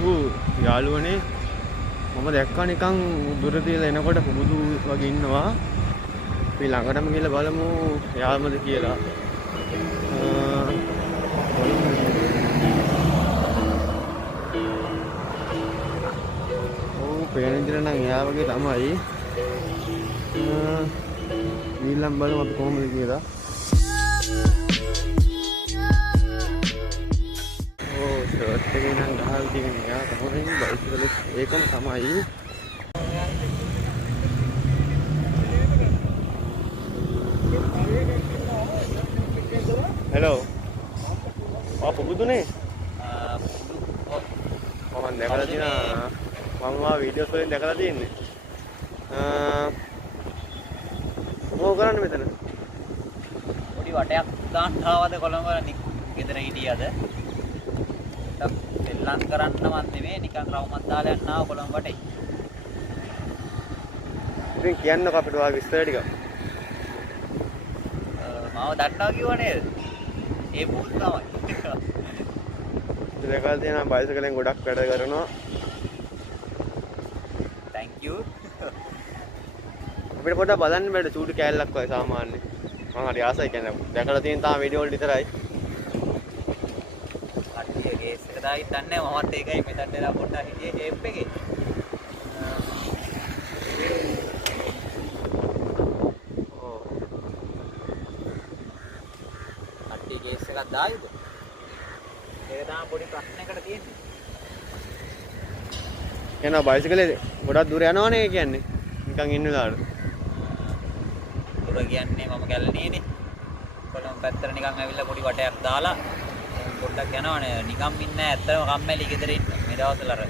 ලොකු යාළුවනේ මම දැක්කා නිකන් දුර තියලා එනකොට පුබුදු වගේ ඉන්නවා. අපි ළඟටම ගිහලා බලමු යාළුවද කියලා. පේන විදිහට නම් එයා වගේ තමයි. ඊළඟ බලමු අපි කොහොමද කියලා. ෂර්ට් එකේ නම් ගහලා තියෙන එයා තමයි බයිසිකල් ඒකම තමයි. හෙලෝ. පුබුදුනේ? මම දැකලා තියෙනවා. මම වීඩියෝස් වලින් දැකලා තියෙන්නේ. මොකෝ කරන්නේ මෙතන? පොඩි වටයක් දාන්න ආවද කොළඹ ගෙදර හිටියද? ලං කරන්නවත් නෙමෙයි නිකන් රවුමක් දාලා යන්න ආව කොළඹ වටේ. ඉතින් කියන්නකෝ අපිට ඔයාගේ විස්තර ටික. මාව දන්නවා කිව්ව නේද? ඒ පුල් තමයි. දැකලා තියෙනවා බයිසිකලෙන් ගොඩක් වැඩ කරනවා. thank you. අපිට පොඩ්ඩක් බලන්න බෑ චූටි කෑල්ලක් වගේ සාමාන්‍ය. මම හරි ආසයි කියන්නේ දැකලා තියෙන තාම වීඩියෝ වල විතරයි. කට්ටිය ගේස් එක දායි දන්නේ මමත් ඒකයි මෙතන දෙලා පොඩ්ඩක් හිටියේ ෂේප් එකේ. කට්ටිය ගේස් එකක් දායිද? ඒක තමයි පොඩි ප්‍රශ්නයකට තියෙන්නේ. එනවා බයිසිකලේ ගොඩක් දුර යනවනේ කියන්නේ. නිකන් ඉන්න දාලා. දුර කියන්නේ මම ගැලණියේනේ. කොළඹ පැත්තට නිකන් ඇවිල්ලා පොඩි වටයක් දාලා පොඩ්ඩක් යනවනේ. නිකන් ඉන්නේ ඇත්තටම කම්මැලි ගෙදර ඉන්න. මේ දවස්වල අර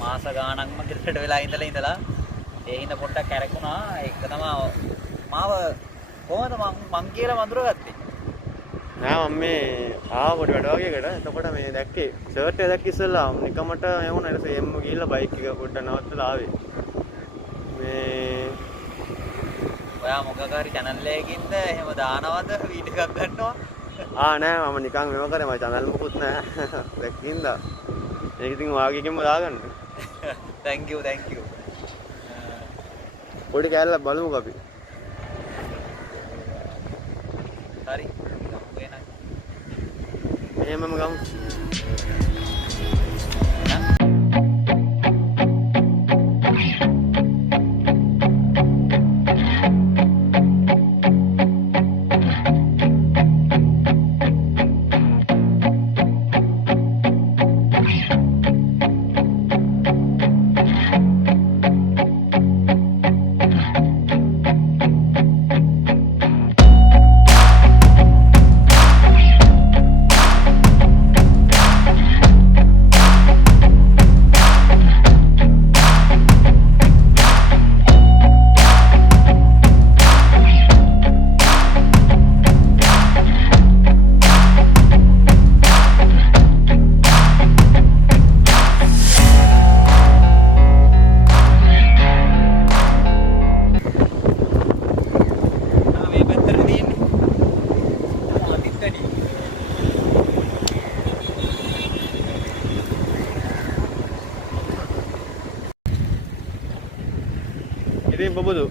මාස ගාණක්ම ගෙදරට වෙලා ඉඳලා ඒ හින්දා පොඩ්ඩක් කැරකුණා. ඒක තමයි මාව කොහොමද මං කියලා වඳුරගත්තේ? නෑ මම මේ ආව පොඩි වැඩ වගේකට. එතකොට මේ දැක්කේ ෂර්ට් එක දැක්ක ඉස්සෙල්ලා නිකමට යමුණා. ඊට පස්සේ එම්ම ගිහිල්ලා බයික් එක පොඩ්ඩක් නවත්තලා ආවේ. මේ ඔයා මොකක් හරි channel එකකින්ද එහෙම දානවද වීඩියෝ එකක් ගන්නවා? නෑ මම නිකන් මෙව කරේ මම channel මොකුත් නෑ. දැක්කින්ද. ඒක ඉතින් ඔයාගේකින්ම දාගන්න. thank you. පොඩි කෑල්ලක් බලමුකෝ අපි. හරි. එහෙමම ගමු. ඉතින් බබුදු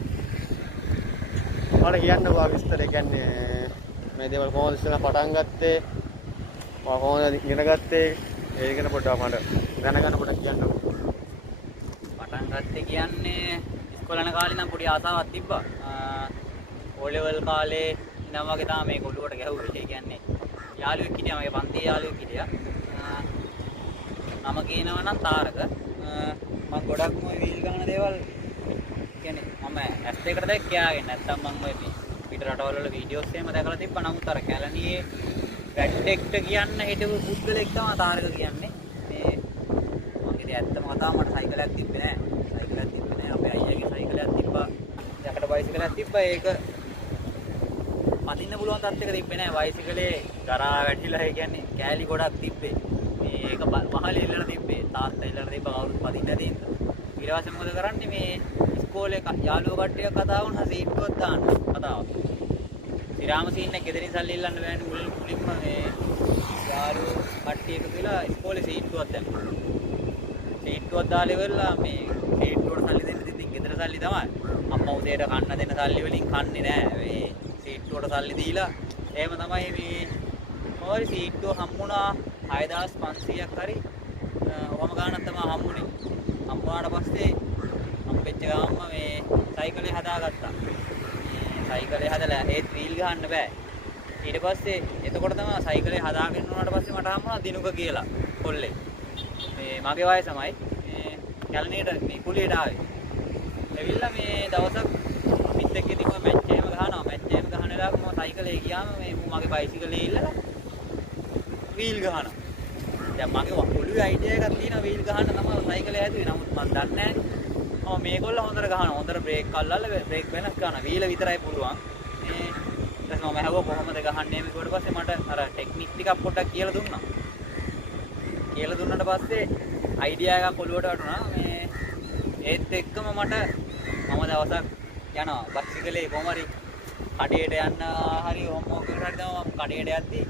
මට කියන්නකෝ විස්තර කියන්නේ මේ දේවල් කොහොමද ඉස්සෙල්ලා පටන් ගත්තේ මම කොහොමද ඉගෙන ගත්තේ ඒ ගැන පොඩ්ඩක් මට දැනගන්න පොඩ්ඩක් කියන්නකෝ. පටන් ගත්තේ කියන්නේ ඉස්කෝලේ යන කාලේ නම් පොඩි ආසාවක් තිබ්බා. ඕ ලෙවල් කාලේ ඉඳන් වගේ තමයි මේ කොළුවට ගැහුවේ. ඒ කියන්නේ යාළුවෙක් හිටියා මගේ පන්තියේ යාළුවෙක් හිටියා. නම කියනවා නම් තාරක. මම ගොඩක්ම ওই වීල් ගන්න දේවල් කියන්නේ මම ඇස් දෙකට දැක් කියාගෙන නැත්තම් මම ওই පිට රටවල වල වීඩියෝස් එහෙම දැකලා තිබ්බා. නමුත් අර කැලණියේ වැට්ටෙක්ට කියන්න හිටපු පුද්ගලෙක් තමයි තාරක කියන්නේ. මේ මම ඉතින් ඇත්තම කතාව මට සයිකලයක් තිබ්බේ නෑ. අපේ අයියාගේ සයිකලයක් තිබ්බා. යකට බයිසිකලයක් තිබ්බා. ඒක පදින්න පුළුවන් තත්ත්වයක තිබ්බේ නෑ. බයිසිකලේ ගරා වැටිලා ඒ කියන්නේ කෑලි ගොඩක් තිබ්බේ. මේක පහළ ඉල්ලලා තිබ්බේ. තාත්තා ඉල්ලලා තිබ්බා කවුරුත් පදින්න දෙන්න. ඊට පස්සේ මොකද කරන්නේ මේ ඉස්කෝලේ යාළුවෝ කට්ටියක් කතා වුණා සීට්ටුවක් දාන්න කතාවක්. ඉරාම සීන් එක ගෙදරින් සල්ලි ඉල්ලන්න බෑනේ මුලින්ම මේ යාළුවෝ කට්ටිය එකතු වෙලා ඉස්කෝලේ සීට්ටුවක් දැම්මා. සීට්ටුවක් දාලා ඉවරලා මේ සීට්ටුවට සල්ලි දෙන්න ඉතින් ගෙදර සල්ලි තමයි. අම්මා උදේට කන්න දෙන සල්ලි වලින් කන්නේ නෑ. මේ සීට්ටුවට සල්ලි දීලා එහෙම තමයි මේ මොකද සීට්ටුව හම්බුණා 6500ක් හරි ඔහම ගානක් තමයි හම්බුනේ. හම්බුනාට පස්සේ හම්බෙච්ච ගාම්ම මේ සයිකලේ හදාගත්තා. සයිකලේ හදලා ඒත් වීල් ගහන්න බෑ. ඊට පස්සේ එතකොට තමයි සයිකලේ හදාගෙන උනාට පස්සේ මට හම්බුණා දිනුක කියලා කොල්ලේ. මේ මගේ වයසමයි. මේ කැලණියට මේ කුලියට ආවේ. එවිල්ලා මේ දවසක් අපිත් එක්ක ඉතින් මම මැච් එකම ගහනවා. මැච් එකම ගහන වෙලාවක මම සයිකලේ ගියාම මේ මගේ බයිසිකලේ ඉල්ලලා වීල් ගහනවා. දැන් මගේ ඔළුවේ අයිඩියා එකක් තියෙනවා වීල් ගහන්න තමයි සයිකලේ හැදුවේ. නමුත් මම දන්නේ නැහැ. මේගොල්ලෝ හොඳට ගහනවා. හොඳට බ්‍රේක් අල්ලලා බ්‍රේක් වෙනස් කරනවා. වීල විතරයි පුළුවන්. මේ ඊට පස්සේ මම හැවුවා කොහොමද ගහන්නේ මේ ඊට පස්සේ මට අර ටෙක්නික් ටිකක් පොඩ්ඩක් කියලා දුන්නා. කියලා දුන්නාට පස්සේ අයිඩියා එකක් ඔළුවට වටුණා. මේ ඒත් එක්කම මම දවසක් යනවා බයිසිකලේ කොහොම හරි කඩේට යන්න හරි හොම්මෝකට හරි තමයි කඩේට යද්දි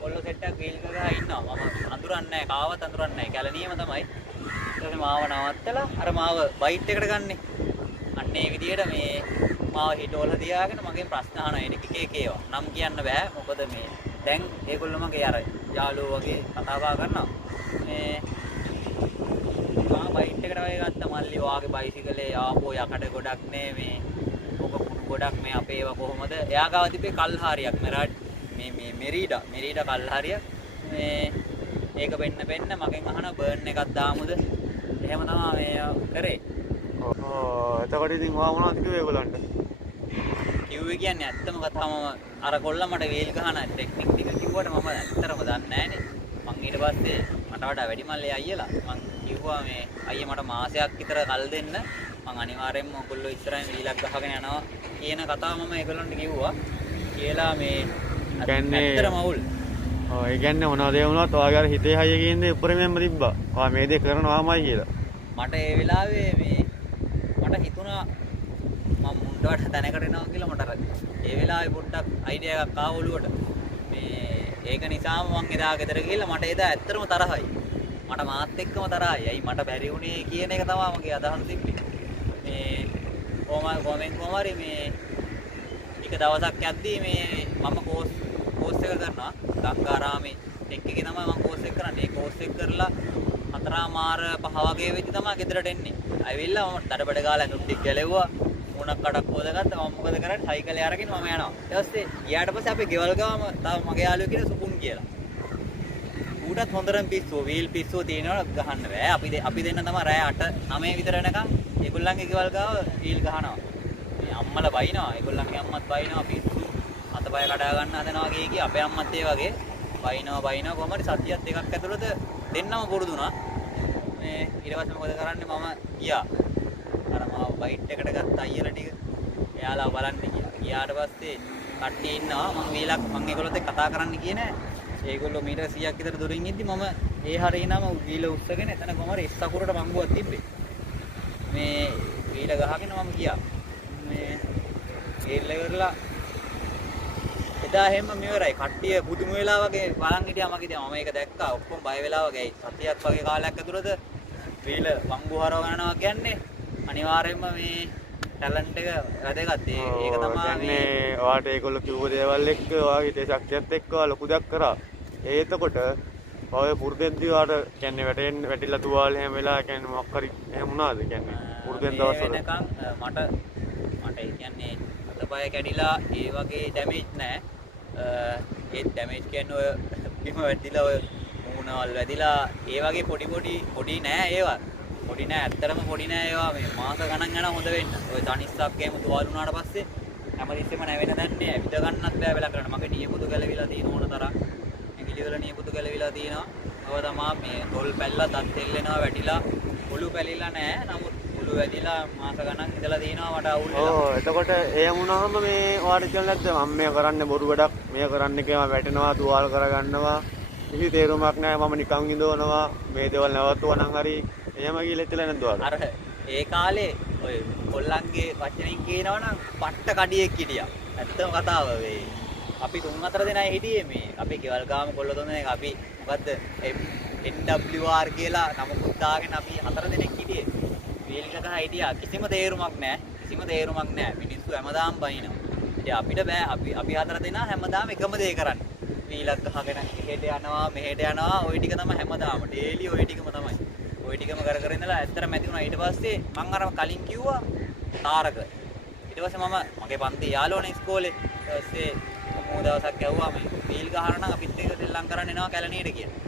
කොල්ල සෙට් එකක් වීල් ගහලා ඉන්නවා. මම අඳුරන්නේ නැහැ. කාවත් අඳුරන්නේ නැහැ. කැලණියම තමයි. ඊට පස්සේ මාව නවත්තලා අර මාව බයිට් එකට ගන්නෙ. අන්න ඒ විදිහට මේ මාව හිටවල තියාගෙන මගෙන් ප්‍රශ්න අහනවා. එක ඒවා. නම් කියන්න බෑ. මොකද මේ දැන් ඒගොල්ලෝ මගේ අර යාළුවෝ වගේ කතා බහ කරනවා. මේ මා බයිට් එකට වගේ ගත්ත මල්ලි වාගේ බයිසිකලේ ආපෝ යකඩ ගොඩක් නේ මේ ඔක කුණු ගොඩක් මේ අපේ ඒවා කොහොමද? එයා ගාව තිබ්බේ කල්හාරියක් මේ මෙරීඩා කල්හාරියක් මේ ඒක වෙන්න මගෙන් අහන බර්න් එකක් දාමුද? එහෙම තමයි මේ කරේ. එතකොට ඉතින් මම මොනවද කිව්වේ ඒගොල්ලන්ට? කිව්වේ කියන්නේ ඇත්තම කතාවම අර කොල්ල මට වීල් ගහන ටෙක්නික් ටික කිව්වට මම ඇත්තටම දන්නේ නැහනේ. මං ඊට පස්සේ මට වඩා වැඩි මල්ලේ අයියලා මං කිව්වා මේ අයියා මට මාසයක් විතර කල් දෙන්න මං අනිවාර්යෙන්ම ඔයගොල්ලෝ ඉස්සරහින් වීලක් ගහගෙන යනවා කියන කතාව මම ඒගොල්ලන්ට කිව්වා. කියලා මේ ඇත්තටම අවුල්. ඔව් ඒ කියන්නේ මොනවද ඒ වුණත් ඔයාගේ අර හිතේ හයිය කියන්නේ උපරිමයෙන්ම තිබ්බා. ඔයා මේ දේ කරනවාමයි කියලා. මට ඒ වෙලාවේ මට හිතුණා මම මුණ්ඩවට තැනකට එනවා කියලා මට අර ඒ වෙලාවේ පොඩ්ඩක් අයිඩියා එකක් ආව ඔළුවට. මේ ඒක නිසාම මං එදා ගෙදර ගිහිල්ලා මට එදා ඇත්තටම තරහයි. මට මාත් එක්කම තරහයි. ඇයි මට බැරි වුණේ කියන එක තමයි මගේ අදහස තිබ්බේ. මේ කොහොම හරි මේ එක දවසක් යද්දී මේ මම කෝස් එක කරනවා. ගංගාරාමේ එක්කේ තමයි මම කෝස් එක කරන්නේ. ඒ කෝස් එක කරලා 4:05 වගේ වෙද්දි තමයි ගෙදරට එන්නේ. ආවිල්ලා මම දඩබඩ ගාලා ඇඳුම් ටික ගැලෙව්වා. මුණක් කඩක් හොදගත්තා. මම මොකද කරන්නේ? සයිකලේ අරගෙන මම යනවා. ඊට පස්සේ ගියාට පස්සේ අපේ ගෙවල් ගාම තව මගේ යාළුවෙක් කියන සුපුන් කියලා. ඌටත් හොඳටම පිස්සුව වීල් පිස්සුව තියෙනවා ගහන්න බෑ. අපි දෙන්න තමයි රෑ 8-9 විතර වෙනකන් ඒගොල්ලන්ගේ ගෙවල් ගාව වීල් ගහනවා. මේ අම්මලා බයිනවා. ඒගොල්ලන්ගේ අම්මත් බයිනවා පිස්සු. අතපය කඩා ගන්න හදනවා වගේ කී අපේ අම්මත් ඒ වගේ බයිනවා කොහොම හරි සතියක් දෙකක් ඇතුළත දෙන්නම පුරුදුනා. මේ ඊට පස්සේ මොකද කරන්නේ මම ගියා. අර මාව බයිට් එකට ගත්ත අයියලා ටික එයාලා බලන්න ගියා. ගියාට පස්සේ කට්ටිය ඉන්නවා මම ඒගොල්ලොත් එක්ක කතා කරන්න ගියේ නෑ. ඒගොල්ලෝ මීටර් 100ක් විතර දුරින් ඉද්දි මම ඒ හරියනම වීල උස්සගෙන එතන කොහමද ඉස්සකුරට මංගුවක් තිබ්බේ. මේ වීල ගහගෙන මම ගියා. මේ ගේල් ඉවරලා එදා හැම මෙවරයි කට්ටිය පුදුම වෙලා වගේ බලන් හිටියා මගේ දැන් මම ඒක දැක්කා ඔක්කොම බය වෙලා වගේ සතියක් වගේ කාලයක් ඇතුළත වීල මංගු හරව ගන්නවා කියන්නේ අනිවාර්යයෙන්ම මේ ටැලන්ට් එක වැදගත්. ඒක තමයි මේ ඔයාට ඒගොල්ලෝ කිව්ව දේවල් එක්ක ඔයාගේ හිතේ ශක්තියත් එක්ක ලොකු දෙයක් කරා. එතකොට ඔය පුරුදෙන්දී ඔයාට කියන්නේ වැටිලා තුවාල හැම වෙලාව කියන්නේ මොකක් හරි එහෙම වුණාද කියන්නේ පුරුදෙන් දවස්වල වෙනකන් මට ඒ කියන්නේ අතපය කැඩිලා ඒ වගේ ඩැමේජ් නැහැ. ඒ ඩැමේජ් කියන්නේ ඔය බිම වැටිලා ඔය මූණවල් වැදිලා ඒ වගේ පොඩි නෑ ඒවා. පොඩි නෑ ඇත්තටම පොඩි නෑ ඒවා මේ මාස ගණන් යන හොඳ වෙන්න. ඔය තනිස්සක් එහෙම තුවාල වුණාට පස්සේ හැමතිස්සෙම නැවෙන දන්නේ ඇවිද ගන්නත් බෑ වෙලා කරන්න. මගේ නියපොතු ගැලවිලා තියෙන ඕන තරම්. ඇඟිලි වල නියපොතු ගැලවිලා තියෙනවා. ඔය තමයි මේ තොල් පැල්ලා දත් එල්ලෙනවා වැටිලා ඔලු පැලිලා නෑ. නමුත් ඔලු වැදිලා මාස ගණන් ඉඳලා තියෙනවා මට අවුල් වෙලා. ඔව් එතකොට එහෙම වුණාම මේ ඔයාට කියලා නැද්ද මම මේ කරන්නේ බොරු වැඩක් මේ කරන්නේ කියලා වැටෙනවා තුවාල කරගන්නවා. කිසි තේරුමක් නෑ මම නිකන් ඉඳවනවා මේ දේවල් නැවතුවා නම් හරි එහෙම කියලා ඉතල නැද්ද ඔයාලා? අර ඒ කාලේ ඔය කොල්ලන්ගේ වචනෙන් කියනවනම් පට්ට කඩියෙක් හිටියා. ඇත්තම කතාව අපි 3-4 දෙනා හිටියේ මේ අපි ගෙවල් ගාම කොල්ල 3 දෙනෙක් අපි මොකද්ද NWR කියලා නමකුත් දාගෙන අපි 4 දෙනෙක් හිටියේ. වීල් එක ගහ හිටියා. කිසිම තේරුමක් නැහැ. මිනිස්සු හැමදාම බයිනවා. ඉතින් අපිට බෑ අපි 4 දෙනා හැමදාම එකම දේ කරන්නේ. වීලක් ගහගෙන එහෙට යනවා මෙහෙට යනවා ওই ටික තමයි හැමදාම. ඩේලි ওই ටිකම තමයි. ওই ටිකම කර ඉඳලා ඇත්තට මැති වුණා. ඊට පස්සේ මම අර කලින් කිව්වා තාරක. ඊට පස්සේ මගේ පන්ති යාළුවනේ ඉස්කෝලේ. ඊට පස්සේ මොකද දවසක් ඇහුවා මේ වීල් ගහන නම් අපිත් එක්ක ශ්‍රී කරන්න එනවා කැලණියට කියලා.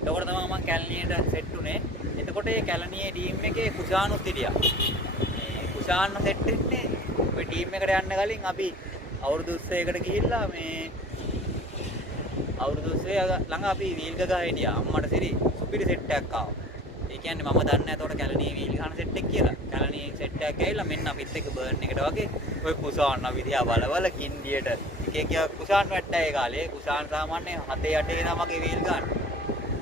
එතකොට තමයි මම කැලණියට සෙට් උනේ. එතකොට ඒ කැලණියේ ටීම් එකේ කුෂානුත් හිටියා. මේ කුෂාන් සෙට් වෙන්නේ ඔය ටීම් එකට යන්න කලින් අපි අවුරුදු 30කට ගිහිල්ලා මේ අවුරුදු 30 ළඟ අපි වීල් ගහ හිටියා. අම්මට සිරි සුපිරි සෙට් එකක් ආවා. ඒ කියන්නේ මම දන්නේ නැහැ එතකොට කැලණියේ වීල් ගහන සෙට් එක කියලා. කැලණියේ සෙට් එකක් ගිහිල්ලා මෙන්න අපිත් එක්ක බර්න් එකට වගේ ඔය කුෂාන් අපි දිහා බලවල කින්ඩියට එක කුෂාන් වැට්ටා ඒ කාලේ. කුෂාන් සාමාන්‍යයෙන් 7 8 නමගේ වීල් ගන්න.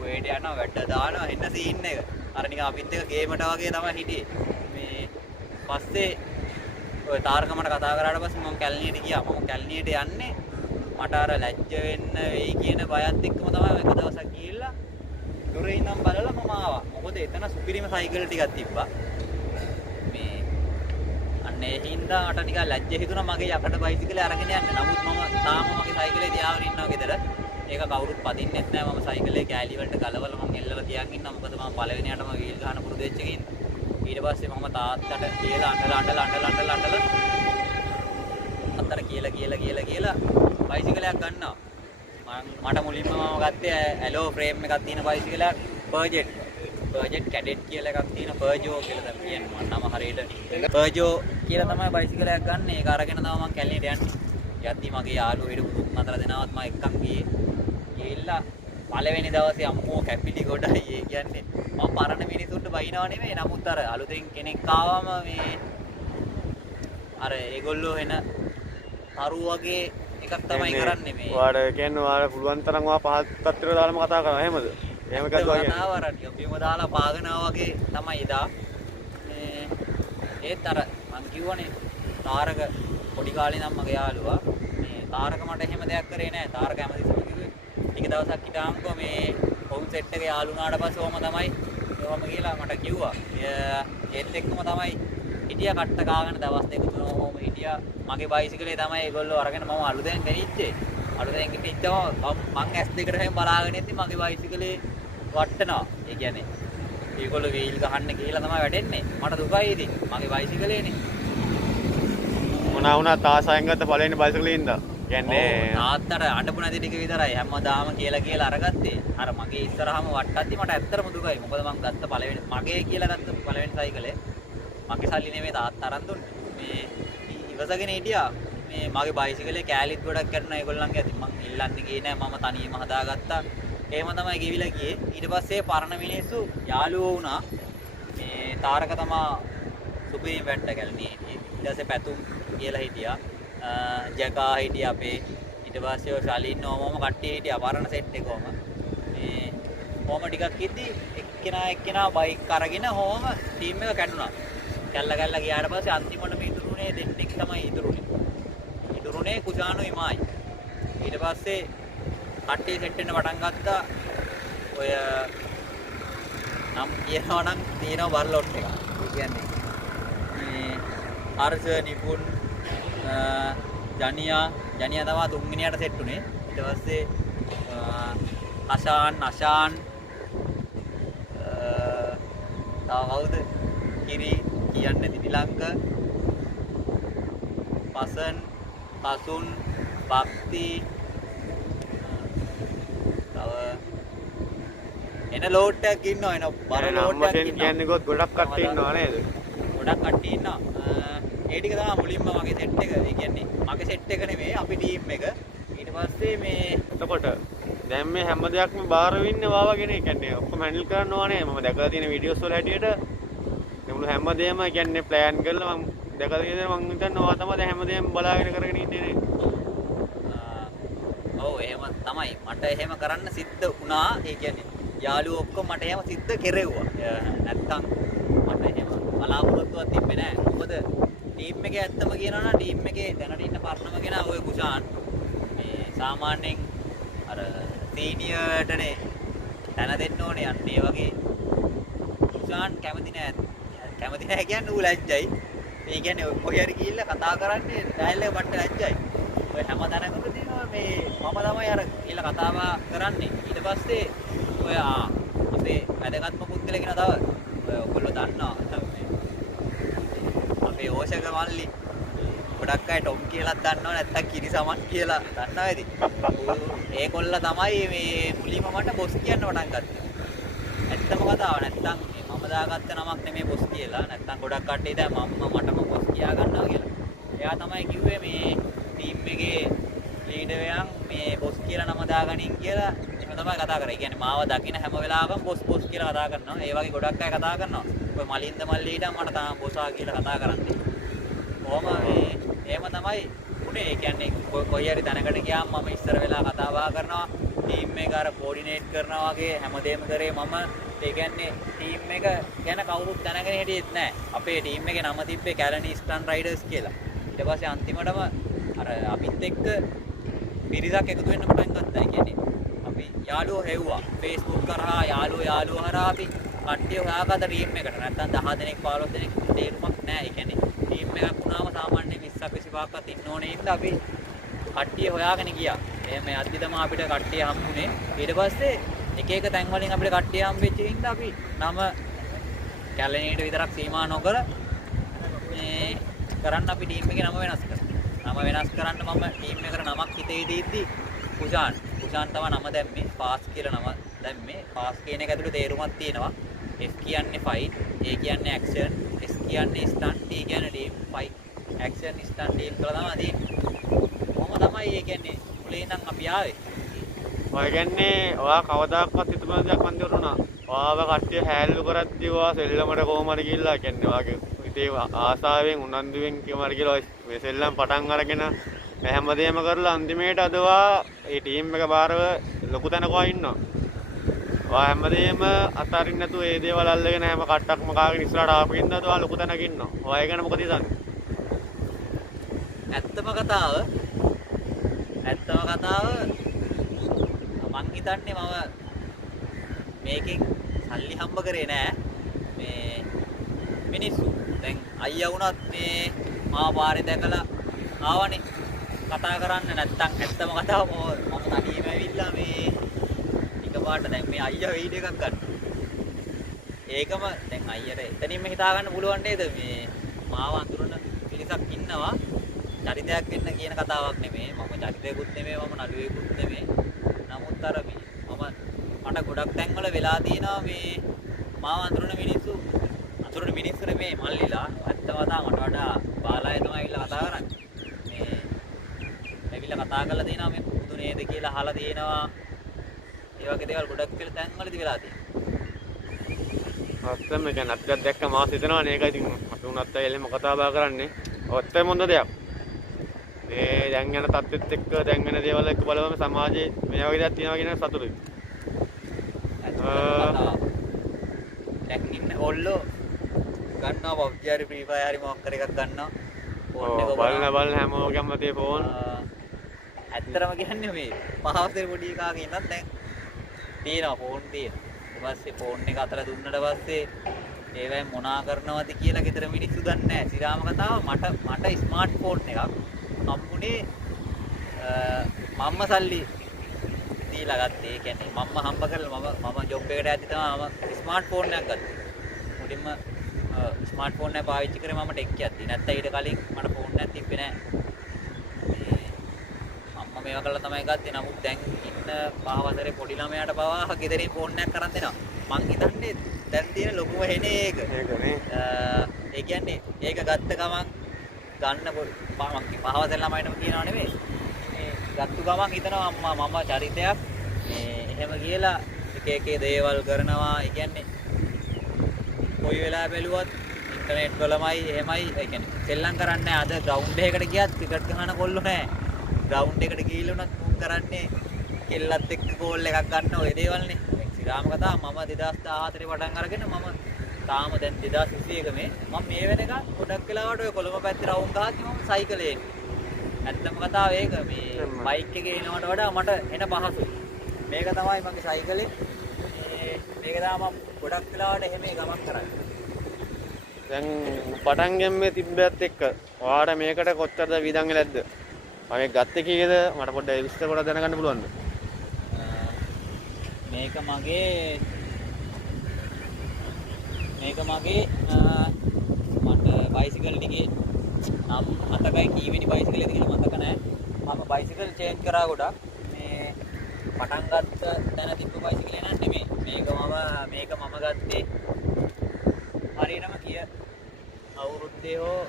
ඔයට යනවා වැට්ට දානවා එන්න සීන් එක. අර නිකන් අපිත් එක්ක ගේමට වගේ තමයි හිටියේ. මේ පස්සේ ඔය තාරකමට කතා කරාට පස්සේ මම කැලණියට ගියා. මම කැලණියට යන්නේ මට අර ලැජ්ජ වෙන්න වෙයි කියන බයත් එක්කම තමයි එක දවසක් ගිහිල්ලා දොරේ ඉඳන් බලලා මම ආවා. මොකද එතන සුපිරිම සයිකල් ටිකක් තිබ්බා. මේ අන්න ඒ හින්දා මට නිකන් ලැජ්ජ හිතුණා මගේ යකඩ බයිසිකලේ අරගෙන යන්න. නමුත් මම තාම මගේ සයිකලේ තියාගෙන ඉන්නවා ගෙදර. ඒක කවුරුත් පදින්නෙත් නැහැ. මම සයිකලේ කෑලි වලට ගලවලා මම එල්ලලා තියන් ඉන්නවා. මොකද මම පළවෙනියටම වීල් ගහන පුරුදු වෙච්ච එකකින්. ඊට පස්සේ මම තාත්තට කියලා අඬලා අතර කියලා බයිසිකලයක් ගන්නවා. මට මුලින්ම මම ගත්තේ ඇලෝ ෆ්‍රේම් එකක් තියෙන බයිසිකලයක් පර්ජෙට් කැඩෙට් කියලා එකක් තියෙන පර්ජෝ කියලා තමයි කියන්නේ. මම නම හරියට පර්ජෝ කියලා තමයි බයිසිකලයක් ගන්න. ඒක අරගෙන තමයි මම කැලණියට යන්නේ. යද්දි මගේ යාළුවෝ හිටපු තුන් හතර දෙනාවත් මම එක්කන් ගියේ. ගිහිල්ලා පළවෙනි දවසේ අම්මෝ කැපිලි ගොඩයි. ඒ කියන්නේ මම පරණ මිනිසුන්ට බයිනව නෙමෙයි. නමුත් අර අලුතෙන් කෙනෙක් ආවම මේ අර ඒගොල්ලෝ එන තරු වගේ එකක් තමයි කරන්නේ මේ. ඔයාලට කියන්නේ ඔයාලට පුළුවන් තරම් ඔයා පහත් තත්ත්වයට දාලාම කතා කරනවා එහෙමද? එහෙම කතා කරන්නේ. බිම දාලා පාගනවා වගේ තමයි එදා. මේ ඒත් අර මං කිව්වනේ තාරක පොඩි කාලේ නම් මගේ යාළුවා. මේ තාරක මට එහෙම දෙයක් කරේ නැහැ. තාරක හැමදෙස්සම කිව්වේ ටික දවසක් හිටාන්කෝ මේ හොම් සෙට් එකේ යාළු වුණාට පස්සේ ඔහම තමයි ඔහම කියලා මට කිව්වා. ඒත් එක්කම තමයි හිටියා කට්ට කාගෙන දවස් දෙක තුනම ඔහම හිටියා. මගේ බයිසිකලේ තමයි ඒගොල්ලෝ අරගෙන මම අලුතෙන් ගෙනිච්චේ. අලුතෙන් ගෙනිච්චම මං S2 එකට හැම බලාගෙන ඉඳි මගේ බයිසිකලේ වට්ටනවා. ඒ කියන්නේ ඒගොල්ලෝ වීල් ගහන්න කියලා තමයි වැටෙන්නේ. මට දුකයි ඉතින්. මගේ බයිසිකලේනේ. මොනවා වුණා තාසයෙන් ගත්ත පළවෙනි බයිසිකලේ ඉඳලා. කියන්නේ තාත්තට අඬපු නැති ටික විතරයි හැමදාම කියලා අරගත්තේ. අර මගේ ඉස්සරහම වට්ටද්දි මට ඇත්තටම දුකයි. මොකද මම ගත්ත පළවෙනි මගේ කියලා ගත්ත පළවෙනි සයිකලේ මගේ සල්ලි නෙමෙයි තාත්තා අරන් දුන්නේ. මේ ඉවසගෙන හිටියා. මේ මගේ බයිසිකලේ කෑලිත් ගොඩක් කැඩුණා ඒගොල්ලන්ගේ අතින්. මං ඉල්ලන්නේ ගියේ නෑ. මම තනියම හදාගත්තා. එහෙම තමයි ගෙවිලා ගියේ. ඊට පස්සේ පරණ මිනිස්සු යාළුවෝ වුණා. මේ තාරක තමා සුපිරිම වැට්ට කැලණියේ. ඊට පස්සේ පැතුම් කියලා හිටියා. ජකා හිටියා අපේ. ඊට පස්සේ ඔය ශාලින් ඕමම කට්ටිය හිටියා පරණ සෙට් එකෝම. මේ ඕම ටිකක් ඉද්දි එක්කෙනා බයික් අරගෙන ඕම ටීම් එක කැඩුනා. කැල්ල ගියාට පස්සේ අන්තිමට මේ ඉතුරුනේ දෙන්නෙක් තමයි ඉතුරුනේ. ඉතුරුනේ කුෂානුයි මායි. ඊට පස්සේ කට්ටිය සෙට් වෙන්න පටන් ගත්තා. ඔය නම් කියනවා නම් තියෙනවා බර්ලොට් එක. ඒ කියන්නේ මේ හර්ෂ නිපුන් ජනියා තමයි තුන්වෙනියට සෙට් උනේ. ඊට පස්සේ අෂාන් තව කවුද? කිරි කියන්නේ දිනිලංක පසන් කසුන් භක්ති තව එන ලෝඩ් එකක් ඉන්නවා. එන බර ලෝඩ් එකක් ඉන්නවා. කියන්නේ ගොඩක් කට්ටිය ඉන්නවා නේද? ගොඩක් කට්ටිය ඉන්නවා. ඒ ටික තමයි මුලින්ම මගේ සෙට් එක. ඒ කියන්නේ මගේ සෙට් එක නෙමෙයි අපි ටීම් එක. ඊට පස්සේ මේ එතකොට දැන් මේ හැම දෙයක්ම බාර වෙන්නේ වාවගෙන. ඒ කියන්නේ ඔක්කොම හැන්ඩල් කරනවා නේ. මම දැකලා තියෙන වීඩියෝස් වල හැටියට මේ මුළු හැමදේම කියන්නේ ප්ලෑන් කරලා මම දැකලා තියෙන මම හිතන්නේ ඔයා තමයි දැන් හැමදේම බලාගෙන කරගෙන ඉන්නේ නේ. ඔව් එහෙම තමයි. මට එහෙම කරන්න සිද්ධ වුණා. ඒ කියන්නේ යාළුවෝ ඔක්කොම මට එහෙම සිද්ධ කෙරෙව්වා. නැත්තම් මට එහෙම බලාපොරොත්තුවක් තිබ්බේ නැහැ. මොකද ටීම් එකේ ඇත්තම කියනවා නම් ටීම් එකේ දැනට ඉන්න පර්ණම කෙනා ඔය කුෂාන් මේ සාමාන්‍යයෙන් අර සීනියර්ටනේ තන දෙන්න ඕනේ අන්න ඒ වගේ උසාන් කැමති නෑ කියන්නේ ඌ ලැජ්ජයි. ඒ කියන්නේ කොහේ හරි ගිහිල්ලා කතා කරන්නේ ඩයල් එක බට්ට ලැජ්ජයි. ඔය හැම තැනකම මේ මම තමයි අර කියලා කතා බහ කරන්නේ. ඊට පස්සේ ඔය අපේ වැදගත්ම පුද්ගලයා කෙනා තව ඔයගොල්ලෝ දන්නවා අපේ ඕෂක මල්ලි ගොඩක් අය ටොම් කියලා දන්නව නැත්තම් කිරිසමන් කියලා දන්නවා ඉතින්. ඒකොල්ල තමයි මේ මුලින්ම මට බොස් කියන්න පටන් ගත්තේ. ඇත්තම කතාව නැත්තම් මම දාගත්ත නමක් නෙමෙයි බොස් කියලා. නැත්තම් ගොඩක් කට්ටිය දැන් මටම බොස් කියා ගන්නවා කියලා. එයා තමයි කිව්වේ මේ ටීම් එකේ ලීඩරයන් මේ බොස් කියලා නම දාගනින් කියලා එහෙම තමයි කතා කරේ. ඒ කියන්නේ මාව දකින්න හැම වෙලාවකම බොස් කියලා කතා කරනවා. ඒ වගේ ගොඩක් අය කතා කරනවා. ඔය මලින්ද මල්ලීට මට තාම බොසා කියලා කතා කරන්නේ. කොහොම එහෙම තමයි උනේ. ඒ කියන්නේ කොයි හරි තැනකට ගියාම මම ඉස්සර වෙලා කතා බහ කරනවා. ටීම් එක අර කෝඩිනේට් කරනවා වගේ හැමදේම කරේ මම. ඒ කියන්නේ ටීම් එක ගැන කවුරුත් දැනගෙන හිටියෙත් නැහැ. අපේ ටීම් එකේ නම තිබ්බේ කැලණි ස්ටන් රයිඩර්ස් කියලා. ඊට පස්සේ අන්තිමටම අර අපිත් එක්ක පිරිසක් එකතු වෙන්න පටන් ගත්තා. ඒ කියන්නේ අපි යාළුවෝ හෙව්වා. Facebook කරා යාළුවෝ හරහා අපි කට්ටිය හොයාගත්ත ටීම් එකට. නැත්තම් 10 දෙනෙක් 15 දෙනෙක් තේරුමක් නැහැ. ඒ කියන්නේ ටීම් එකක් වුණාම සාමාන්‍යයෙන් 20ක් 25ක්වත් ඉන්න ඕනේ හින්දා අපි කට්ටිය හොයාගෙන ගියා. එහෙම යද්දි තමයි අපිට කට්ටිය හම්බුනේ. ඊට පස්සේ එක එක තැන් වලින් අපිට කට්ටිය හම්බෙච්ච හින්දා අපි නම කැලණියට විතරක් සීමා නොකර මේ කරන්න අපි ටීම් එකේ නම වෙනස් කරා. නම වෙනස් කරන්න මම ටීම් එකට නමක් හිතේ දීද්දි පුජාන් තමයි නම දැම්මේ. පාස් කියලා නම දැම්මේ. පාස් කියන එක ඇතුළේ තේරුමක් තියෙනවා. F කියන්නේ fight, A කියන්නේ action, S කියන්නේ stunt, T කියන්නේ team, fight, action, stunt, team කියලා තමයි තියෙන්නේ. කොහොම තමයි ඒ කියන්නේ මුලින් ඉඳන් අපි ආවේ. ඔය කියන්නේ ඔයා කවදාකවත් හිතපු දෙයක් මන් දරුණා. ඔයාව කට්ටිය හැල්ලු කරද්දී ඔයා සෙල්ලමට කොහොම හරි ගිහිල්ලා කියන්නේ ඔයාගේ ඉතේ ආසාවෙන් උනන්දුවෙන් කොහොම හරි ගිහලා මේ සෙල්ලම් පටන් අරගෙන මේ හැමදේම කරලා අන්තිමේට අද ඔයා මේ ටීම් එක බාරව ලොකු තැනක ඉන්නවා. ඔයා හැමදේම අතාරින්න නැතුව ඒ දේවල් අල්ලගෙන හැම කට්ටක්ම කාගෙන ඉස්සරහට ආපින්ද ඔයා ලොකු තැනක ඉන්නවා. ඔයා ගැන මොකද හිතන්නේ? ඇත්තම කතාව මං හිතන්නේ මම මේකෙන් සල්ලි හම්බ කරේ නෑ. මේ මිනිස්සු දැන් අයියා වුණත් මේ මාව පාරේ දැකලා ආවනේ කතා කරන්න. නැත්තම් ඇත්තම කතාව මම තනියම ඇවිල්ලා මේ එකපාරට දැන් මේ අයියා වීඩියෝ එකක් ගන්න. ඒකම දැන් අයියට එතනින්ම හිතා ගන්න පුළුවන් නේද මේ මාව අඳුරන පිරිසක් ඉන්නවා. චරිතයක් වෙන්න කියන කතාවක් නෙමෙයි. මම චරිතයකුත් නෙමෙයි, මම නළුවෙකුත් නෙමෙයි. නමුත් අර මේ මට ගොඩක් තැන්වල වෙලා තියෙනවා මේ මාව අඳුරන මිනිස්සු නෙමෙයි මල්ලිලා. ඇත්තම කතාව මට වඩා බාලාය තමයි ඇවිල්ලා කතා කරන්නේ. මේ ඇවිල්ලා කතා කරලා දෙනවා මේ පුදු නේද කියලා අහලා තියෙනවා. ඒ වගේ දේවල් ගොඩක් කියලා තැන්වලදී වෙලා තියෙනවා. අත්තම කියන්නේ අත්‍යත් දැක්ක මාස හිතනවානේ. ඒකයි ඉතින් මට උනත් ඇයිලම කතා බහ කරන්නේ. ඔත්තේ මොඳ දෙයක්. මේ දැන් යන තත්ත්වෙත් එක්ක දැන් වෙන දේවල් එක්ක බලවම සමාජයේ මේ වගේ දේවල් තියෙනවා කියන සතුටුයි. දැන් ඉන්න ඔල්ලෝ ගන්නවා PUBG හරි Free Fire හරි මොකක් හරි එකක් ගන්නවා. ෆෝන් එක බලන හැමෝගෙම තේ ෆෝන්. ඇත්තටම කියන්නේ මේ පහවතේ පොඩි එකාගේ ඉන්නත් දැන් තියෙනවා ෆෝන් තියෙනවා. ඊට පස්සේ ෆෝන් එක අතර දුන්නට පස්සේ ඒවෙන් මොනා කරනවද කියලා ගෙදර මිනිස්සු දන්නේ නැහැ. සිරාම කතාව මට ස්මාර්ට් ෆෝන් එකක් හම්බුනේ මම්ම සල්ලි දීලා ගත්තේ. ඒ කියන්නේ මම්ම හම්බ කරලා මම ජොබ් එකට යද්දි තමයි මම ස්මාර්ට් ෆෝන් එකක් ගත්තේ. මුලින්ම ස්මාර්ට් ෆෝන් එක පාවිච්චි කරේ මම ටෙක් යද්දි. නැත්නම් ඊට කලින් මට ෆෝන් එකක් තිබ්බේ නැහැ. මම්ම මේවා කරලා තමයි ගත්තේ. නමුත් දැන් ඉන්න පහවසරේ පොඩි ළමයාට පවා ගෙදරින් ෆෝන් එකක් කරන් දෙනවා. මං හිතන්නේ දැන් තියෙන ලොකුම හෙනේ ඒක. ඒකනේ. ඒ කියන්නේ ඒක ගත්ත ගමන් ගන්න මම පහවසර ළමයිටම කියනවා නෙමෙයි. මේ ගත්තු ගමන් හිතනවා අම්මා මම චරිතයක් මේ එහෙම කියලා එක දේවල් කරනවා. ඒ කියන්නේ කොයි වෙලාව බැලුවත් ඉන්ටර්නෙට් වලමයි එහෙමයි. ඒ කියන්නේ සෙල්ලම් කරන්නේ අද ග්‍රවුන්ඩ් එකකට ගියත් ක්‍රිකට් ගහන කොල්ලෝ නැහැ. ග්‍රවුන්ඩ් එකට ගිහිල්ලා උනත් මුන් කරන්නේ කෙල්ලත් එක්ක ගෝල් එකක් ගන්න ඔය දේවල්නේ. සිරාම කතාව මම 2014 පටන් අරගෙන මම තාම දැන් 2021 මම මේ වෙනකන් ගොඩක් වෙලාවට ඔය කොළඹ පැත්තේ රවුම් ගහද්දි මම සයිකලේ එන්නේ. ඇත්තම කතාව ඒක මේ බයික් එකේ එනවට වඩා මට එන පහසුයි. මේක තමයි මගේ සයිකලේ. මේක තමයි මම ගොඩක් වෙලාවට එහෙම ගමන් කරන්නේ. දැන් පටන් ගැම්මේ තිබ්බත් එක්ක ඔයාට මේකට කොච්චරද වියදම් වෙලද්ද? මම මේක ගත්තේ කීයද? මට පොඩ්ඩක් විස්තර කරලා දැනගන්න පුළුවන්ද? මේක මගේ මට බයිසිකල් ටිකේ නම් මතකයි කීවෙනි බයිසිකලේද කියලා මතක නැහැ. මම බයිසිකල් චේන්ජ් කරා ගොඩක්. මේ පටන් ගත්ත තැන තිබ්බ බයිසිකලේ නෑ නෙමෙයි. මේක මම ගත්තේ හරියටම කිය අවුරුද්දේ හෝ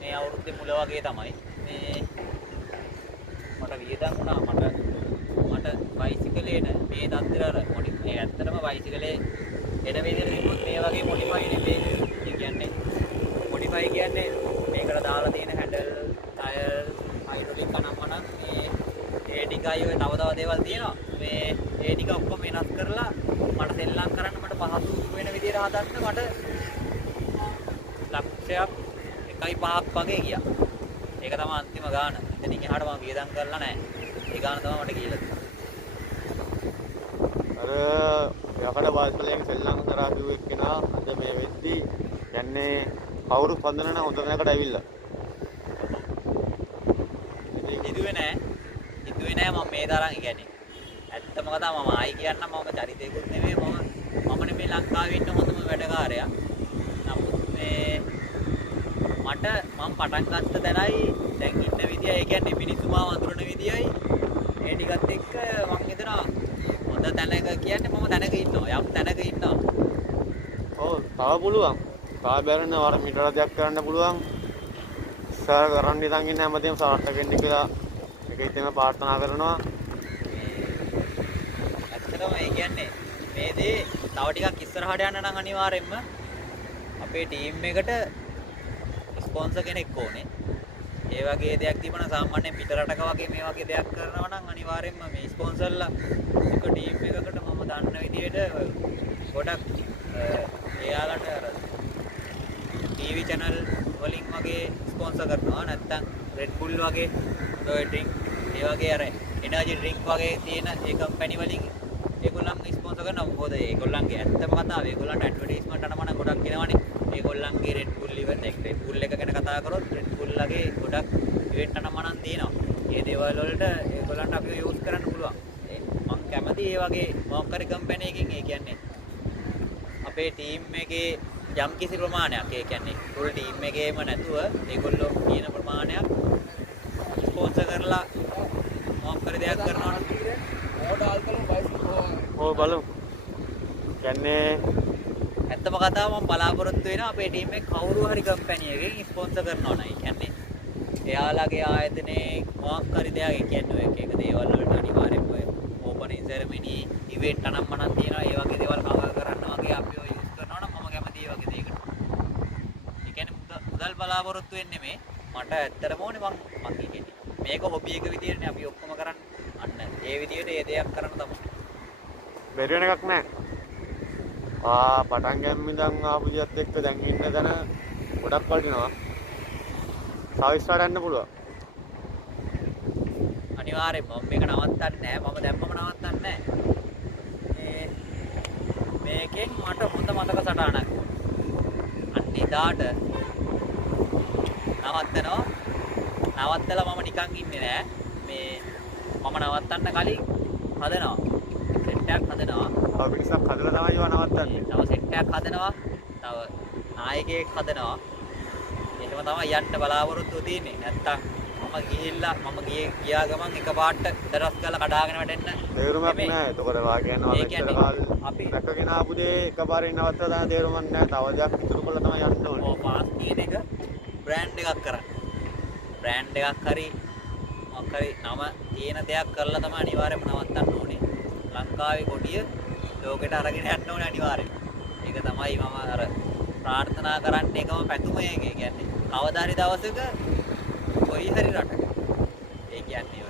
මේ අවුරුද්දේ මුල වගේ තමයි. මේ මට වියදම් වුණා මට බයිසිකලේ මේ තත්ත්වයට අර මේ ඇත්තටම බයිසිකලේ එන විදිහට තිබ්බොත් මේ වගේ මොඩිෆයි නෙමෙයි. ඒ කියන්නේ මොඩිෆයි කියන්නේ මේකට දාලා තියෙන හැන්ඩල්, ටයර්, හයිඩ්‍රොලික් කනම්මනම් මේ ඒ ටිකයි ඔය තව දේවල් තියෙනවා. මේ ඒ ටික ඔක්කොම වෙනස් කරලා මට සෙල්ලම් කරන්න මට පහසු වෙන විදිහට හදන්න මට ලක්ෂයක් 1.5ක් වගේ ගියා. ඒක තමයි අන්තිම ගාණ. එතනින් එහාට මම වියදම් කරලා නැහැ. ඒ ගාණ තමයි මට කියලා තියෙන්නේ. අර යකඩ බයිසිකලයක සෙල්ලම් කරා කිව්ව එක්කෙනා අද මේ වෙද්දී යන්නේ කවුරු පන්දන නම් හොඳ නැකට ඇවිල්ලා. හිතුවේ නෑ මම මේ තරම් කියන්නේ ඇත්තම කතාව මම ආයි කියන්නම් මම චරිතයකුත් නෙමෙයි මම නෙමෙයි ලංකාවේ ඉන්න හොඳම වැඩකාරයා. නමුත් මේ මම පටන් ගත්ත දැනයි දැන් ඉන්න විදිය ඒ කියන්නේ මිනිස්සු මාව අඳුරන විදියයි ඒ ටිකත් එක්ක මම හිතනවා හොඳ තැනක කියන්නේ මම තැනක ඉන්නවා යම් තැනක ඉන්නවා. ඔව් තව පුළුවන්. තව බැරෙන වර මීටර දෙයක් කරන්න පුළුවන්. ඉස්සර කරන් ඉඳන් ඉන්න හැමදේම සාර්ථක වෙන්න කියලා ඒක ඉතින් ප්‍රාර්ථනා කරනවා. ඇත්තටම ඒ කියන්නේ මේ දේ තව ටිකක් ඉස්සරහට යන්න නම් අනිවාර්යෙන්ම අපේ ටීම් එකට ස්පොන්සර් කෙනෙක් ඕනේ. ඒ වගේ දෙයක් තිබුණා සාමාන්‍යයෙන් පිට රටක වගේ මේ වගේ දෙයක් කරනවා නම් අනිවාර්යෙන්ම මේ ස්පොන්සර්ලා එක ටීම් එකකට මම දන්න විදිහට ගොඩක් එයාලට අර ටීවී channel වලින් වගේ ස්පොන්සර් කරනවා නැත්නම් Red Bull වගේ ඔය ඩ්‍රින්ක් ඒ වගේ අර එනර්ජි ඩ්‍රින්ක් වගේ තියෙන ඒ කම්පැනි වලින් ඒගොල්ලන් ස්පොන්සර් කරනවා. මොකද ඒගොල්ලන්ගේ ඇත්තම කතාව ඒගොල්ලන්ට ඇඩ්වර්ටයිස්මන්ට් අනමන ගොඩක් එනවනේ. ඒගොල්ලන්ගේ Red Bull ඉවෙන්ට් එක Red Bull එක ගැන කතා කරොත් Red Bull ලගේ ගොඩක් ඉවෙන්ට් අනමනන් තියෙනවා. ඒ දේවල් වලට ඒගොල්ලන්ට අපිව යූස් කරන්න පුළුවන්. මම කැමති ඒ වගේ මොකක් හරි කම්පැනි එකකින් ඒ කියන්නේ අපේ ටීම් එකේ යම් කිසි ප්‍රමාණයක් ඒ කියන්නේ ෆුල් ටීම් එකේම නැතුව ඒගොල්ලෝ කියන ප්‍රමාණයක් ස්පොන්සර් කරලා මොකක් හරි දෙයක් කරනවා නම් ඔව් බලමු. කියන්නේ ඇත්තම කතාව මම බලාපොරොත්තු වෙනවා අපේ ටීම් එක කවුරු හරි කම්පැනි එකකින් ස්පොන්සර් කරනවා නම්. ඒ කියන්නේ එයාලගේ ආයතනයේ මොකක් හරි දෙයක් ඒ කියන්නේ ඔය එක දේවල් වලට අනිවාර්යයෙන්ම ඔය ඕපනින් සෙරමනි ඉවෙන්ට් අනම්මනම් තියෙනවා. ඒ වගේ දේවල් කවර් කරන්න වගේ අපි ඔය යූස් කරනවා නම් මම කැමතියි ඒ වගේ දෙයකට. ඒ කියන්නේ මුදල් බලාපොරොත්තු වෙන්නේ මේ මට ඇත්තටම ඕනේ මම කියන්නේ මේක හොබි එක විදියටනේ අපි ඔක්කොම කරන්නේ. අන්න ඒ විදියට ඒ දෙයක් කරන්න තමයි. බැරි වෙන එකක් නැහැ. පටන් ගන්න ඉඳන් ආපු විදියත් එක්ක දැන් ඉන්න තැන ගොඩක් වටිනවා. සාවිස්තරට යන්න පුළුවන්. අනිවාර්යෙන්ම මම මේක නවත්තන්නේ නැහැ. මම දැම්මම නවත්තන්නේ නැහැ. මේකෙන් මට හොඳ මතක සටහනක් අනිදාට නවත්තලා මම නිකන් ඉන්නේ නෑ. මේ මම නවත්තන්න කලින් හදනවා. සෙට් එකක් හදනවා. තව පිටසක් හදලා තමයි ඒවා නවත්තන්නේ. තව සෙට් එකක් හදනවා. තව නායකයෙක් හදනවා. එහෙම තමයි යන්න බලාපොරොත්තු තියෙන්නේ. නැත්තම් මම ගියා ගමන් එකපාරට දරස් ගාලා කඩාගෙන වැටෙන්න තේරුමක් නැහැ. එතකොට වා කියනවා මෙච්චර කාල අපි රැකගෙන ආපු දේ එකපාරින් නවත්තලා දාන තේරුමක් නැහැ. තව දෙයක් ඉතුරු කරලා තමයි යන්න ඕනේ. ඔව් පාස් කියන එක බ්‍රෑන්ඩ් එකක් කරන්න. බ්‍රෑන්ඩ් එකක් හරි මොකක් හරි නම තියෙන දෙයක් කරලා තමයි අනිවාර්යයෙන්ම නවත්තන්න ඕනේ. ලංකාවේ කොටිය ලෝකෙට අරගෙන යන්න ඕනේ අනිවාර්යයෙන්. ඒක තමයි මම අර ප්‍රාර්ථනා කරන්නේ එකම පැතුම ඒක. ඒ කියන්නේ කවදා හරි දවසක කොයි හරි රටක ඒ කියන්නේ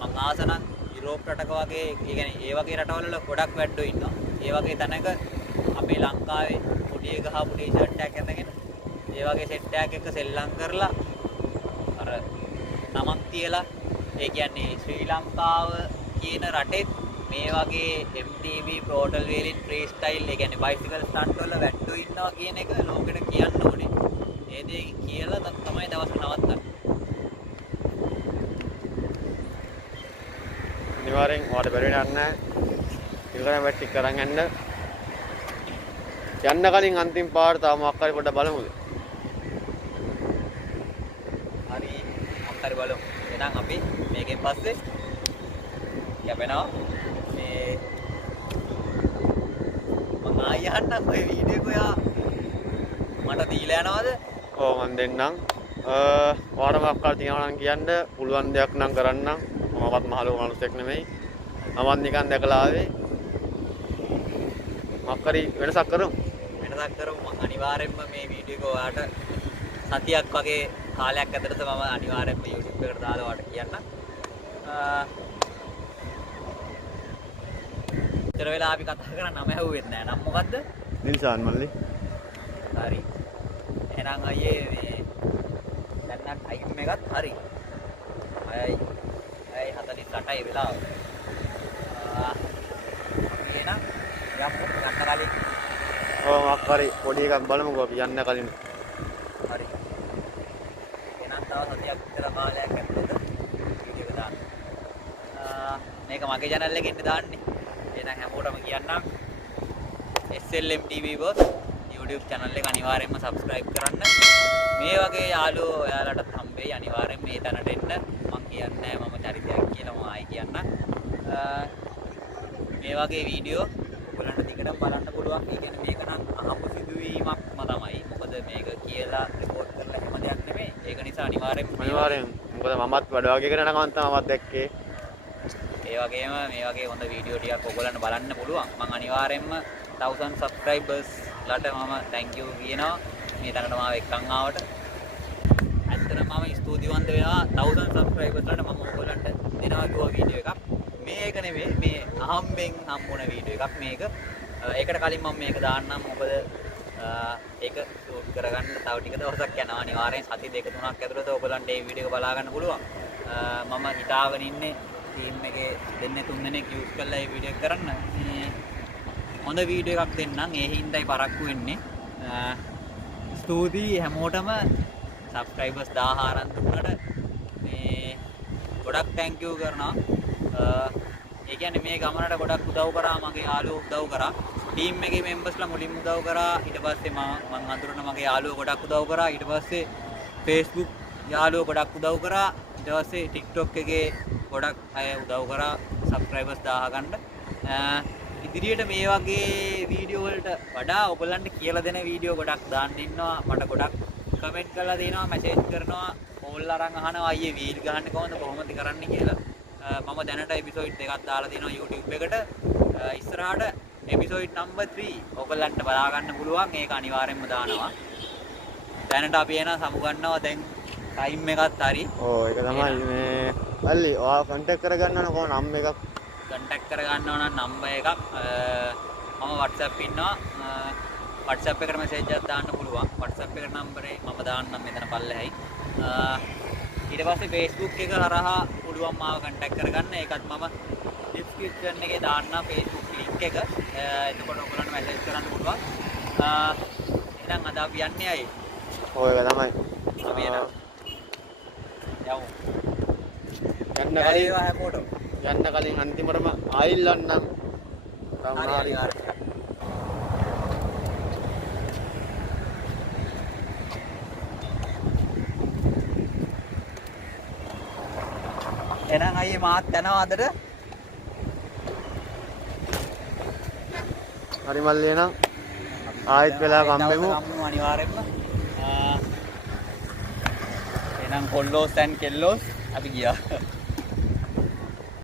මං ආසනම් යුරෝප් රටක වගේ ඒ කියන්නේ ඒ වගේ රටවල ගොඩක් වැඩෝ ඉන්නවා. ඒ වගේ තැනක අපේ ලංකාවේ පොඩි ගහපු ටී-ෂර්ට් එකක් ඇඳගෙන ඒ වගේ සෙට් එකක් එක්ක සෙල්ලම් කරලා අර නමක් තියලා ඒ කියන්නේ ශ්‍රී ලංකාව කියන රටේ මේ වගේ MTV පෝටල් වලින් ෆ්‍රී ස්ටයිල් ඒ කියන්නේ බයිසිකල් ස්ටන්ට් වල වැට්ටු ඉන්නවා කියන එක ලෝකෙට කියන්න ඕනේ. ඒ දේ කියලා තමයි දවස් නවත්තන්නේ. අනිවාර්යෙන් ඔයාලට බැරි වෙන්නේ නැහැ. ඉල්ලගෙන වැට්ටි කරන් යන්න. යන්න කලින් අන්තිම පාර තව මොකක් හරි පොඩ්ඩක් බලමුද? හරි මොකක් හරි බලමු. එහෙනම් අපි මේකෙන් පස්සේ යපෙනවා. මේ මම ආයහන්නම් ඔය වීඩියෝ එක ඔයා මට දීලා යනවද? ඔව් මම දෙන්නම්. ඔයාලට මොකක් හරි තියනවා නම් කියන්න පුළුවන් දෙයක් නම් කරන්නම්. මමවත් මහලෝ මිනිස්සෙක් නෙමෙයි. මමත් නිකන් දැකලා ආවේ. මොකක් හරි වෙනසක් කරමු. වෙනසක් කරමු. මම අනිවාර්යෙන්ම මේ වීඩියෝ එක ඔයාට සතියක් වගේ කාලයක් ඇතුළත මම අනිවාර්යෙන්ම YouTube එකට දාලා ඔයාට කියන්නම්. ඉතර වෙලා අපි කතා කරා නම ඇහුවෙත් නෑ. නම මොකද්ද? දිල්ෂාන් මල්ලි. හරි. එහෙනම් අයියේ මේ දැන් නම් ටයිම් එකත් හරි. 6:48යි වෙලාව. එහෙනම් යමු ගන්න කලින්. ඔව් මොකක් හරි පොඩි එකක් බලමුකෝ අපි යන්න කලින්. හරි. එහෙනම් තව සතියක් විතර කාලයක් ඇතුළත වීඩියෝ එක දාන්න. මේක මගේ channel එකෙන් දාන්නේ. එහෙනම් හැමෝටම කියන්නම් SLM TV boss YouTube channel එක අනිවාර්යයෙන්ම subscribe කරන්න. මේ වගේ යාළුවෝ ඔයාලටත් හම්බෙයි අනිවාර්යයෙන් මේ තැනට එන්න. මම කියන්නේ මම චරිතයක් කියලා මම ආයි කියන්න. මේ වගේ වීඩියෝ ඔයගලන්ට දිගටම බලන්න පුළුවන්. ඒ කියන්නේ මේක නම් අහපු සිදුවීමක්ම තමයි. මොකද මේක කියලා report කරලා හැම දෙයක් නෙමෙයි. ඒක නිසා අනිවාර්යයෙන් මොකද මමත් වැඩ වගේ කරන ගමන් තමයි මමත් දැක්කේ. ඒ වගේම මේ වගේ හොඳ වීඩියෝ ටිකක් ඔයගලන්ට බලන්න පුළුවන්. මම අනිවාර්යයෙන්ම 1000 subscribers ලට මම thank you කියනවා. මේ තරකට මාව එක්කන් ආවට. ඇත්තටම මම ස්තුතිවන්ත වෙනවා 1000 subscribers ලට මම ඔයගලන්ට දෙනවා කිව්වා වීඩියෝ එකක්. මේක නෙමෙයි මේ අහම්බෙන් හම්බුන වීඩියෝ එකක් මේක. ඒකට කලින් මම මේක දාන්නම්. මොකද ඒක ෂූට් කරගන්න තව ටික දවසක් යනවා. අනිවාර්යෙන් සති 2-3ක් ඇතුළත ඔයගලන්ට මේ වීඩියෝ එක බලා ගන්න පුළුවන්. මම හිතාගෙන ඉන්නේ ටීම් එකේ දෙන්නේ 3 දෙනෙක් යූස් කරලා මේ වීඩියෝ එක කරන්න. හොඳ වීඩියෝ එකක් දෙන්නම්. ඒ හින්දායි පරක්කු වෙන්නේ. ස්තුතියි හැමෝටම subscribers 1000 අරන් දුන්නට මේ ගොඩක් thank you කරනවා. ඒ කියන්නේ මේ ගමනට ගොඩක් උදව් කරා මගේ යාළුවෝ උදව් කරා. ටීම් එකේ මෙම්බර්ස්ලා මුලින්ම උදව් කරා. ඊට පස්සේ මම අඳුරන මගේ යාළුවෝ ගොඩක් උදව් කරා. ඊට පස්සේ Facebook යාළුවෝ ගොඩක් උදව් කරා. ඊට පස්සේ TikTok එකේ ගොඩක් අය උදව් කරා subscribers 1000 ගන්න. ඉදිරියට මේ වගේ වීඩියෝ වලට වඩා ඔයගලන්ට කියලා දෙන වීඩියෝ ගොඩක් දාන්න ඉන්නවා. මට ගොඩක් කමෙන්ට් කරලා දෙනවා, මැසේජ් කරනවා, කෝල් අරන් අහනවා අයියේ වීල් ගහන්නේ කොහොමද කරන්නේ කියලා. මම දැනට එපිසෝඩ් දෙකක් දාලා තියෙනවා YouTube එකට. ඉස්සරහට එපිසෝඩ් number 3 ඔයගලන්ට බලා ගන්න පුළුවන්. ඒක අනිවාර්යෙන්ම දානවා. දැනට අපි එන සමුගන්නවා දැන් ටයිම් එකත් හරි. ඔව් ඒක තමයි මේ මල්ලි ඔයා contact කරගන්න ඕන කොහොම නම් එකක් contact කරගන්න ඕන number එකක් මම WhatsApp ඉන්නවා. WhatsApp එකට message එකක් දාන්න පුළුවන්. WhatsApp එකට නම්බරේ මම දාන්නම් මෙතන පල්ලෙහායි. ඊට පස්සේ Facebook එක හරහා පුළුවන් මාව contact කරගන්න. ඒකත් මම description එකේ දාන්නම් Facebook link එක. එතකොට ඔයගොල්ලන්ට message කරන්න පුළුවන්. එහෙනම් අද අපි යන්නේ අය. ඔය ඒක තමයි. අපි යමු. යන්න කලින් අන්තිමටම ආයිල්ලන්නම්. හරි. එහෙනම් අයියේ මාත් යනවා අදට. හරි මල්ලි එහෙනම් ආයෙත් වෙලාවක හම්බෙමු. අනිවාර්යෙන්ම. එහෙනම් කොල්ලෝස් and කෙල්ලෝස් අපි ගියා.